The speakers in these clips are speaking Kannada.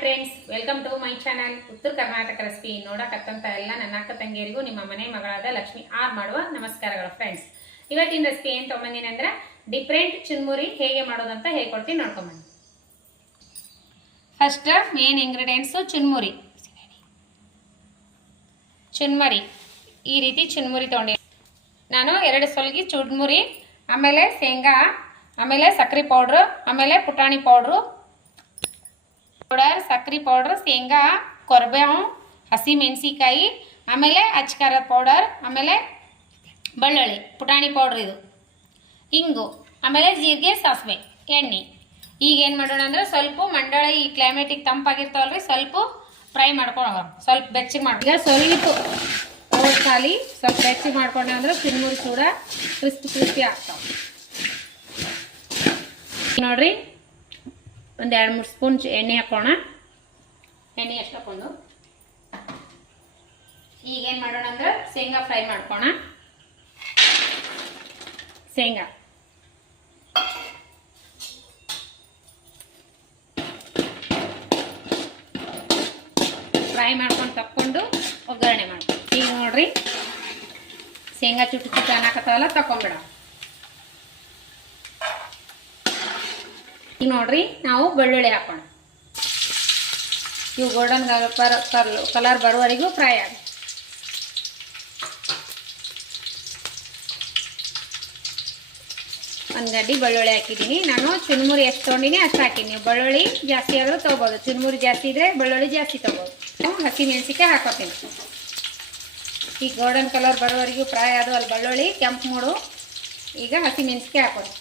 Friends welcome to my channel Uttara Karnataka recipe ನೋಡಕತ್ತಂತ ಎಲ್ಲ ನನ್ನ ಅಕ್ಕ ತಂಗಿಯರಿಗೂ ನಿಮ್ಮ ಮನೆ ಮಗಳಾದ ಲಕ್ಷ್ಮಿ ಆರ್ ಮಾಡುವ ನಮಸ್ಕಾರಗಳು ಫ್ರೆಂಡ್ಸ್ ಇವತ್ತಿನ ರೆಸಿಪಿ ಏನ್ ತೊಗೊಂಬಂದಿನಿ ಅಂದ್ರೆ ಡಿಫ್ರೆಂಟ್ ಚುನ್ಮುರಿ ಹೇಗೆ ಮಾಡೋದಂತ ಹೇಳ್ಕೊಡ್ತೀನಿ, ನೋಡ್ಕೊಂಬನ್ನಿ. ಫಸ್ಟ್ ಮೇನ್ ಇಂಗ್ರೀಡಿಯೆಂಟ್ಸು ಚುನ್ಮುರಿ. ಚುನ್ಮರಿ, ಈ ರೀತಿ ಚುನ್ಮುರಿ ತೊಗೊಂಡಿ ನಾನು ಎರಡು ಸೊಲ್ಗಿ ಚುನ್ಮುರಿ ಆಮೇಲೆ ಶೇಂಗಾ, ಆಮೇಲೆ ಸಕ್ಕರೆ ಪೌಡ್ರು ಆಮೇಲೆ ಪುಟಾಣಿ ಪೌಡ್ರು ಪೌಡರ್ ಸಕ್ಕರೆ ಪೌಡರ್, ಶೇಂಗಾ, ಕೊರ್ಬೇವು, ಹಸಿ ಮೆಣಸಿಕಾಯಿ ಆಮೇಲೆ ಅಚ್ಕಾರದ ಪೌಡರ್, ಆಮೇಲೆ ಬೆಳ್ಳುಳ್ಳಿ, ಪುಟಾಣಿ ಪೌಡ್ರ್ ಇದು. ಇಂಗು, ಆಮೇಲೆ ಜೀರಿಗೆ, ಸಾಸಿವೆ, ಎಣ್ಣೆ. ಈಗ ಏನು ಮಾಡೋಣ ಅಂದ್ರೆ ಸ್ವಲ್ಪ ಮಂಡಳ ಈ ಕ್ಲೈಮೇಟಿಗೆ ತಂಪಾಗಿರ್ತಾವಲ್ರಿ, ಸ್ವಲ್ಪ ಫ್ರೈ ಮಾಡ್ಕೊಂಡು ಸ್ವಲ್ಪ ಬೆಚ್ಚಗೆ ಮಾಡಿ ಈಗ ಸ್ವಲ್ಪ ಖಾಲಿ, ಸ್ವಲ್ಪ ಬೆಚ್ಚಗೆ ಮಾಡ್ಕೊಂಡೆ ಅಂದ್ರೆ ತಿನ್ಮೂರಿ ಕೂಡ ಕ್ರಿಸ್ಪಿ ಕ್ರಿಸ್ಪಿ ಆಗ್ತಾವೆ. ನೋಡ್ರಿ. ಒಂದು ಎರಡು ಮೂರು ಸ್ಪೂನ್ ಎಣ್ಣೆ ಹಾಕೋಣ. ಎಣ್ಣೆ ಎಷ್ಟು ಹಾಕೊಂಡು? ಈಗ ಏನು ಮಾಡೋಣ ಅಂದ್ರೆ ಶೇಂಗಾ ಫ್ರೈ ಮಾಡ್ಕೋಣ. ಶೇಂಗಾ. ಫ್ರೈ ಮಾಡ್ಕೊಂಡು ತಕ್ಕೊಂಡು ಒಗ್ಗರಣೆ ಮಾಡ್ಕೊಂಡು ಈಗ ನೋಡ್ರಿ. ಶೇಂಗಾ ಚುಟ್ಟು ಚುಟ್ಟು ಅನ್ನಕತ್ತಾವಲ್ಲ ತಕೊಂಬಿಡ ಈಗ ನೋಡ್ರಿ, ನಾವು ಬೆಳ್ಳುಳ್ಳಿ ಹಾಕೋಣ. ಇವು ಗೋಲ್ಡನ್ ಕಲರ್ ಬರುವವರೆಗೂ ಫ್ರೈ ಆಗ ಒಂದು ಗಡ್ಡಿ ಬೆಳ್ಳುಳ್ಳಿ ಹಾಕಿದ್ದೀನಿ. ನಾನು ಚುನ್ಮುರಿ ಎಷ್ಟು ತೊಗೊಂಡಿನಿ ಅಷ್ಟು ಹಾಕಿನಿ ನೀವು ಬೆಳ್ಳುಳ್ಳಿ ಜಾಸ್ತಿ ಆದರೂ ತೊಗೋಬೋದು. ಚುನ್ಮುರಿ ಜಾಸ್ತಿ ಇದ್ದರೆ ಬೆಳ್ಳುಳ್ಳಿ ಜಾಸ್ತಿ ತೊಗೋಬೋದು. ನಾವು ಹಸಿ ಮೆಣಸಿಕಾಯಿ ಹಾಕೋತೀನಿ. ಈಗ ಗೋಲ್ಡನ್ ಕಲರ್ ಬರೋವರೆಗೂ ಫ್ರೈ ಆದವು. ಅಲ್ಲಿ ಬೆಳ್ಳುಳ್ಳಿ, ಕೆಂಪು ಮೂಡು. ಈಗ ಹಸಿ ಮೆಣಸಿಕಾಯಿ ಹಾಕೋದು.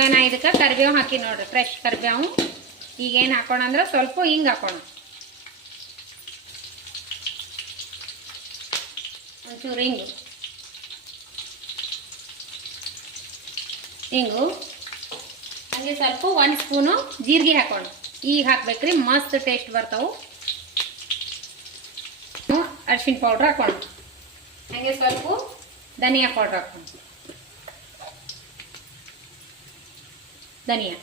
ನಾವು ಹಂಗಾನ ಇದಕ್ಕೆ ಕರಿಬೇವು ಹಾಕಿ ನೋಡ್ರಿ ಫ್ರೆಶ್ ಕರಿಬೇವು. ಈಗೇನು ಹಾಕೋಣ ಅಂದ್ರೆ ಸ್ವಲ್ಪ ಹಿಂಗೆ ಹಾಕೋಣ. ಒಂಚೂರು ಹಿಂಗು. ಹಿಂಗು. ಹಂಗೆ ಸ್ವಲ್ಪ ಒಂದು ಸ್ಪೂನು ಜೀರಿಗೆ ಹಾಕೋಣ. ಈಗ ಹಾಕ್ಬೇಕ್ರಿ, ಮಸ್ತ್ ಟೇಸ್ಟ್ ಬರ್ತಾವು. ಅರ್ಶಿನ ಪೌಡ್ರ್ ಹಾಕೋಣ. ಹಂಗೆ ಸ್ವಲ್ಪ ಧನಿಯಾ ಪೌಡ್ರ್ ಹಾಕೋಣ. ಧನಿಯಾ.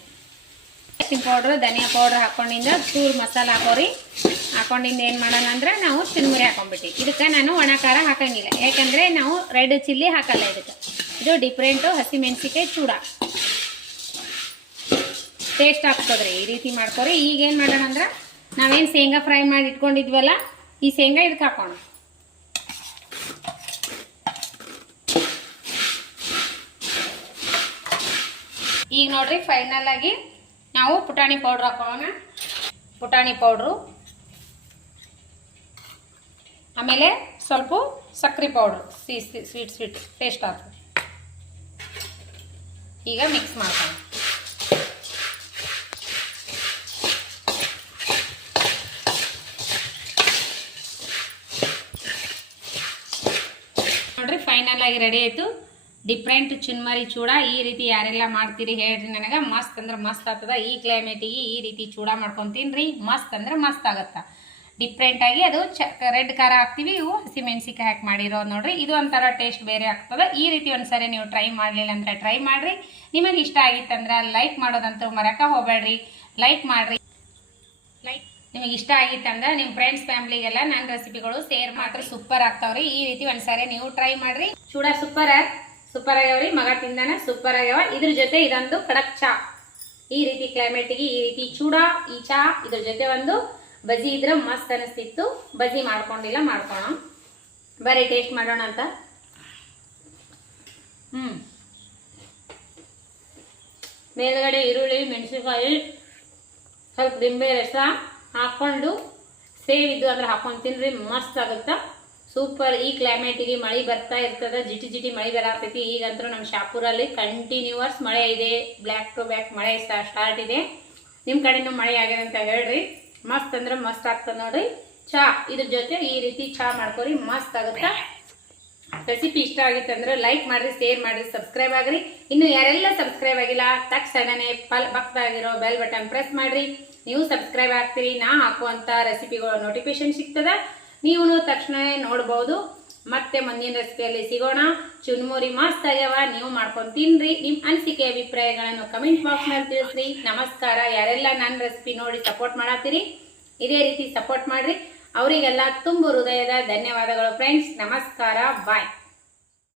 ಟೇಸ್ಟಿಂಗ್ ಪೌಡ್ರ್ ಧನಿಯಾ ಪೌಡ್ರ್ ಹಾಕೊಂಡಿಂದ ಚೂರು ಮಸಾಲ ಹಾಕೋರಿ. ಹಾಕೊಂಡಿಂದ ಏನು ಮಾಡೋಣ ಅಂದ್ರೆ ನಾವು ಚಿನ್ಮುರಿ ಹಾಕೊಂಡ್ಬಿಟ್ಟು ಇದಕ್ಕೆ ನಾನು ಒಣ ಖಾರ ಹಾಕಂಗಿಲ್ಲ. ಯಾಕಂದರೆ ನಾವು ರೆಡ್ ಚಿಲ್ಲಿ ಹಾಕಲ್ಲ ಇದಕ್ಕೆ. ಇದು ಡಿಫ್ರೆಂಟು ಹಸಿ ಮೆಣಸಿಕಾಯಿ ಚೂಡ ಟೇಸ್ಟ್ ಆಗ್ತದ್ರಿ. ಈ ರೀತಿ ಮಾಡ್ಕೊರಿ. ಈಗ ಏನು ಮಾಡೋಣ ಅಂದ್ರೆ ನಾವೇನು ಶೇಂಗಾ ಫ್ರೈ ಮಾಡಿ ಇಟ್ಕೊಂಡಿದ್ವಲ್ಲ, ಈ ಶೇಂಗಾ ಇದಕ್ಕೆ ಹಾಕೋಣ. ಈಗ ನೋಡ್ರಿ ಫೈನಲ್ ಆಗಿ ನಾವು ಪುಟಾಣಿ ಪೌಡ್ರ್ ಹಾಕೋಣ ಪುಟಾಣಿ ಪೌಡ್ರು ಆಮೇಲೆ ಸ್ವಲ್ಪ ಸಕ್ಕರೆ powder sweet sweet sweet taste ಆಗ್ತದೆ ಈಗ ಮಿಕ್ಸ್ ಮಾಡ್ಕೊಳ್ಳೋಣ. ನೋಡ್ರಿ ಫೈನಲ್ ಆಗಿ ರೆಡಿ ಆಯಿತು. ಡಿಫ್ರೆಂಟ್ ಚುನ್ಮರಿ ಚೂಡ ಈ ರೀತಿ ಯಾರೆಲ್ಲ ಮಾಡ್ತೀರಿ ಹೇಳ್ರಿ ನನಗೆ. ಮಸ್ತ್ ಅಂದ್ರೆ ಮಸ್ತ್ ಆಗ್ತದ. ಈ ಕ್ಲೈಮೇಟಿಗೆ ಈ ರೀತಿ ಚೂಡ ತಿನ್ರಿ ಮಸ್ತ್ ಅಂದ್ರೆ ಮಸ್ತ್ ಆಗತ್ತ. ಡಿಫ್ರೆಂಟ್ ಆಗಿ ಅದು ರೆಡ್ ಖಾರ ಹಾಕ್ತೀವಿ. ಇವು ಹಸಿ ಮೆಣಸಿಕಾಯಿ ಹಾಕಿ ಮಾಡಿರೋದು ನೋಡ್ರಿ. ಇದು ಒಂಥರ ಟೇಸ್ಟ್ ಬೇರೆ ಆಗ್ತದೆ. ಈ ರೀತಿ ಒಂದ್ಸರಿ ನೀವು ಟ್ರೈ ಮಾಡಲಿಲ್ಲ ಅಂದ್ರೆ ಟ್ರೈ ಮಾಡ್ರಿ. ನಿಮಗೆ ಇಷ್ಟ ಆಗಿತ್ತಂದ್ರೆ ಲೈಕ್ ಮಾಡೋದಂತೂ ಮರಕ ಹೋಗ್ಬೇಡ್ರಿ. ಲೈಕ್ ಮಾಡ್ರಿ. ಲೈಕ್ ನಿಮಗೆ ಇಷ್ಟ ಆಗಿತ್ತಂದ್ರೆ ನಿಮ್ಮ ಫ್ರೆಂಡ್ಸ್ ಫ್ಯಾಮ್ಲಿಗೆಲ್ಲ ನನ್ನ ರೆಸಿಪಿಗಳು ಶೇರ್ ಮಾತ್ರ ಸೂಪರ್ ಆಗ್ತಾವ್ರಿ. ಈ ರೀತಿ ಒಂದ್ಸರಿ ನೀವು ಟ್ರೈ ಮಾಡ್ರಿ. ಚೂಡ ಸೂಪರ್ ಸೂಪರ್ ಆಗ್ಯಾವ್ರಿ ಮಗ ತಿಂದಾನೆ ಸೂಪರ್ ಆಗ್ಯಾವ ಇದ್ರ ಜೊತೆ ಇದೊಂದು ಕಡಕ್ ಚಾ. ಈ ರೀತಿ ಕ್ಲೈಮೇಟಿಗೆ ಈ ರೀತಿ ಚೂಡ, ಈ ಚಾ, ಇದ್ರ ಜೊತೆ ಒಂದು ಬಜಿ ಇದ್ರೆ ಮಸ್ತ್ ಅನಿಸ್ತಿತ್ತು. ಬಜಿ ಮಾಡ್ಕೊಂಡಿಲ್ಲ ಮಾಡ್ಕೋಣ ಬರೀ ಟೇಸ್ಟ್ ಮಾಡೋಣ ಅಂತ. ಹ್ಮ್. ಮೇಲ್ಗಡೆ ಈರುಳ್ಳಿ, ಮೆಣಸಿನಕಾಯಿ, ಸ್ವಲ್ಪ ಲಿಂಬೆ ರಸ ಹಾಕ್ಕೊಂಡು ಸೇವ್ ಇದ್ದು ಅಂದ್ರೆ ಹಾಕೊಂಡು ತಿನ್ರಿ, ಮಸ್ತ್ ಆಗುತ್ತಾ? ಸೂಪರ್ ಈ ಕ್ಲೈಮೇಟಿಗೆ ಮಳೆ ಬರ್ತಾ ಇರ್ತದ. ಜಿಟಿ ಜಿಟಿ ಮಳೆ ಬರಾತೈತಿ ಈಗಂತೂ ನಮ್ಮ ಶಾಪುರಲ್ಲಿ ಕಂಟಿನ್ಯೂವರ್ಸ್ ಮಳೆ ಇದೆ. ಬ್ಲ್ಯಾಕ್ ಟು ಬ್ಯಾಕ್ ಮಳೆ ಸ್ಟಾರ್ಟ್ ಇದೆ. ನಿಮ್ಮ ಕಡೆನೂ ಮಳೆ ಆಗಿದೆ ಅಂತ ಹೇಳ್ರಿ. ಮಸ್ತ್ ಅಂದ್ರೆ ಮಸ್ತ್ ಆಗ್ತದೆ ನೋಡ್ರಿ. ಚಾ, ಇದ್ರ ಜೊತೆ ಈ ರೀತಿ ಚಾ ಮಾಡ್ಕೊರಿ. ಮಸ್ತ್ ಆಗುತ್ತಾ? ರೆಸಿಪಿ ಇಷ್ಟ ಆಗಿತ್ತು ಅಂದ್ರೆ ಲೈಕ್ ಮಾಡ್ರಿ ಶೇರ್ ಮಾಡ್ರಿ ಸಬ್ಸ್ಕ್ರೈಬ್ ಆಗ್ರಿ. ಇನ್ನು ಯಾರೆಲ್ಲ ಸಬ್ಸ್ಕ್ರೈಬ್ ಆಗಿಲ್ಲ ತಕ್ಷಣನೇ ಪಲ್, ಪಕ್ಕದಾಗಿರೋ ಬೆಲ್ ಬಟನ್ ಪ್ರೆಸ್ ಮಾಡ್ರಿ. ನೀವು ಸಬ್ಸ್ಕ್ರೈಬ್ ಆಗ್ತೀರಿ. ನಾ ಹಾಕುವಂತ ರೆಸಿಪಿಗಳು ನೋಟಿಫಿಕೇಶನ್ ಸಿಗ್ತದ. ನೀವು ತಕ್ಷಣವೇ ನೋಡ್ಬೋದು. ಮತ್ತೆ ಮುಂದಿನ ರೆಸಿಪಿಯಲ್ಲಿ ಸಿಗೋಣ. ಚುನ್ಮುರಿ ಮಸ್ತ್ ಆಗ್ಯಾವ ನೀವು ಮಾಡ್ಕೊಂಡು ತಿನ್ರಿ. ನಿಮ್ಮ ಅನಿಸಿಕೆ, ಅಭಿಪ್ರಾಯಗಳನ್ನು ಕಮೆಂಟ್ ಬಾಕ್ಸ್ನಲ್ಲಿ ತಿಳಿಸ್ರಿ. ನಮಸ್ಕಾರ. ಯಾರೆಲ್ಲ ನನ್ನ ರೆಸಿಪಿ ನೋಡಿ ಸಪೋರ್ಟ್ ಮಾಡತ್ತೀರಿ, ಇದೇ ರೀತಿ ಸಪೋರ್ಟ್ ಮಾಡ್ರಿ. ಅವರಿಗೆಲ್ಲ ತುಂಬ ಹೃದಯದ ಧನ್ಯವಾದಗಳು ಫ್ರೆಂಡ್ಸ್ ನಮಸ್ಕಾರ. ಬಾಯ್